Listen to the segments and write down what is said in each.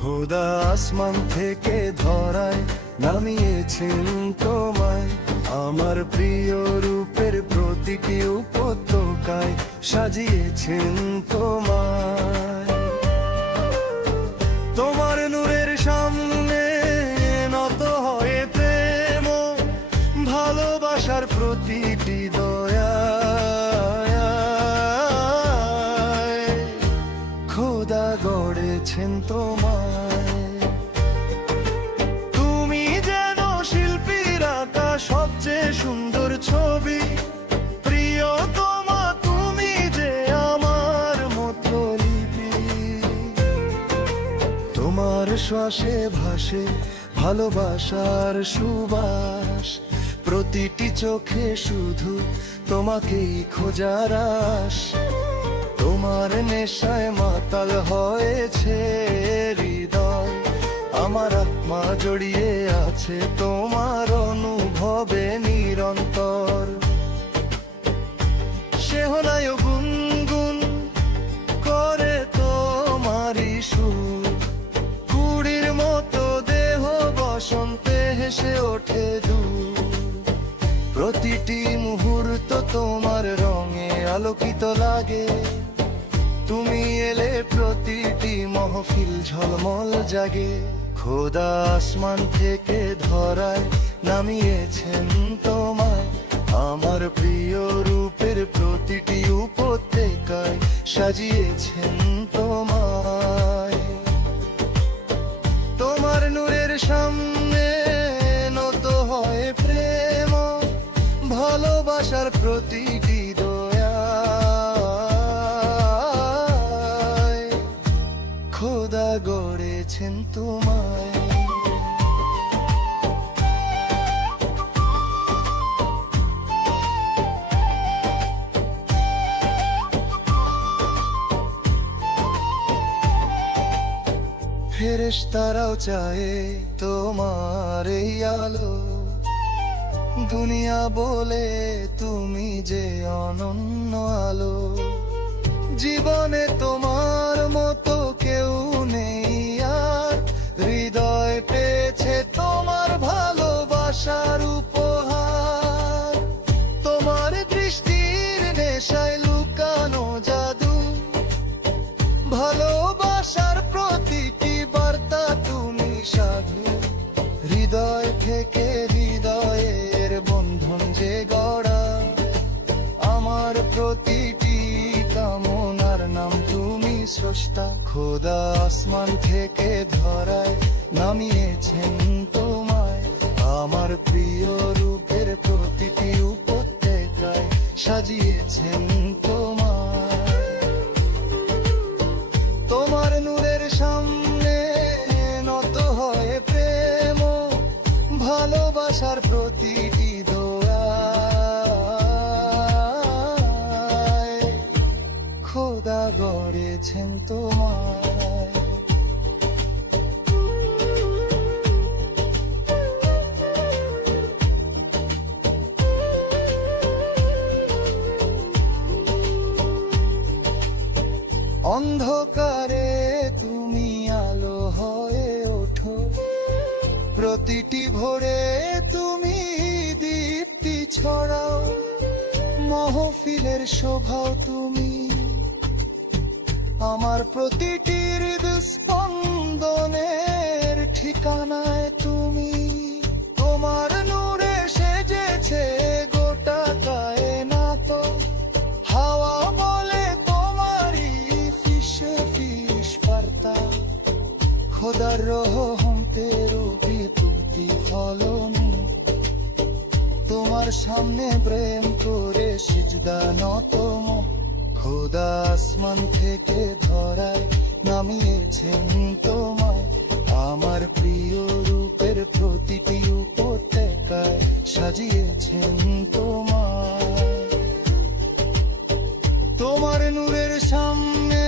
খোদা আসমান থেকে ধরায় নামিয়েছেন তোমায়, আমার প্রিয় রূপের প্রতিটি উপত্যকায় সাজিয়েছেন তোমায়। তোমার নূরের সামনে নত হয়ে প্রেম ভালোবাসার প্রতিটি দয়া, খোদা গড়েছেন তোমায়। তুমি যেন শিল্পীর আঁকা সবচেয়ে সুন্দর ছবি, প্রিয়তমা তুমি যে আমার মতো লিপি। তোমার শ্বাসে ভাসে ভালোবাসার সুবাস, প্রতিটি চোখে শুধু তোমাকেই খোঁজার আশ। তোমার নেশায় মাতাল হয়েছে হৃদয়, আমার আত্মা জড়িয়ে আছে তোমার অনুভবে নিরন্তর। শেহনায় গুনগুন করে তোমারই সুর, কুড়ির মতো দেহ বসন্তে হেসে ওঠে দূর। প্রতিটি মুহূর্ত তোমার রঙে আলোকিত লাগে, তুমি এলে প্রতিটি মহফিল ঝলমল জাগে। খোদা আসমান থেকে ধরায় নামিয়েছেন তোমায়, আমার প্রিয় রূপের প্রতিটি উপত্যকায় সাজিয়েছেন তোমায়। তোমার নূরের সামনে নত হয় প্রেম ভালোবাসার প্রতিটি দয়া, খোদা গড়েছেন তোমায়। ফেরেশতারাও চায় তোমার এই আলো, দুনিয়া বলে তুমি যে অনন্য আলো। জীবনে তোমার মতো কেউ নেই আর, হৃদয় পেয়েছে তোমার ভালোবাসার উপহার। তোমার দৃষ্টির নেশায় লুকানো জাদু, ভালোবাসার প্রতিটি বার্তা তুমি সাধু। হৃদয় থেকে হৃদয়ের বন্ধন যে গড়া, আমার প্রতিটি কামনার নাম তুমি স্রষ্টা। খোদা আসমান থেকে ধরায় নামিয়েছেন তোমায়, আমার প্রিয় রূপের প্রতিটি উপত্যকায় সাজিয়েছেন তোমায়। তোমার নূরের সামনে নত হয়ে প্রেম ভালোবাসার প্রতিটি দোয়া, খোদা গড়েছেন তোমায়। অন্ধকারে তুমি আলো হয়ে ওঠো, প্রতিটি ভোরে তুমি দীপ্তি ছড়াও। মহফিলের শোভাও তুমি, আমার প্রতিটি হৃদস্পন্দনের ঠিকানায় তুমি। তোমার নূরে সেজেছে গোটা কায়নাত, হাওয়া বলে তোমারই ফিসে ফিস বার্তা। খোদার রহমতের বিতুক্তি ফলনি, তোমার সামনে প্রেম করে সিজদা নতম। খোদা আসমান থেকে ধরায় নামিয়েছেন তোমায়, আমার প্রিয় রূপের প্রতিটি উপত্যকায় সাজিয়েছেন তোমায়। তোমার নূরের সামনে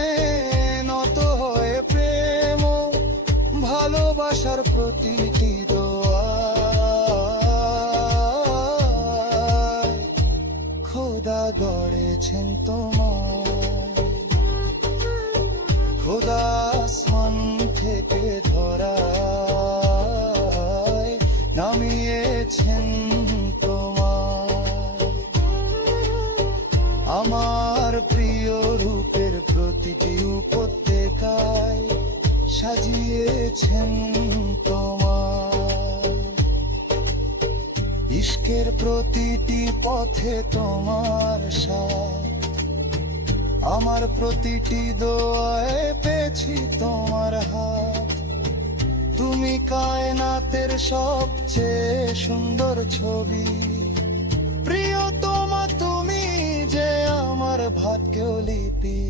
নত হয়ে প্রেম ভালোবাসার প্রতিটি দোয়া, খোদা গড়েছেন তোমায়। খোদা আসমান থেকে সাজিয়েছেন তোমার। আমার প্রিয় রূপের প্রতিটি উপত্যকায় সাজিয়েছেন তোমার। ইশকের প্রতিটি পথে তোমার সাথ, আমার প্রতিটি দোয়ায় পেয়েছি তোমার হাত। তুমি কায়নাতের সবচেয়ে সুন্দর ছবি, প্রিয়তমা তুমি যে আমার ভাগ্য লিপি।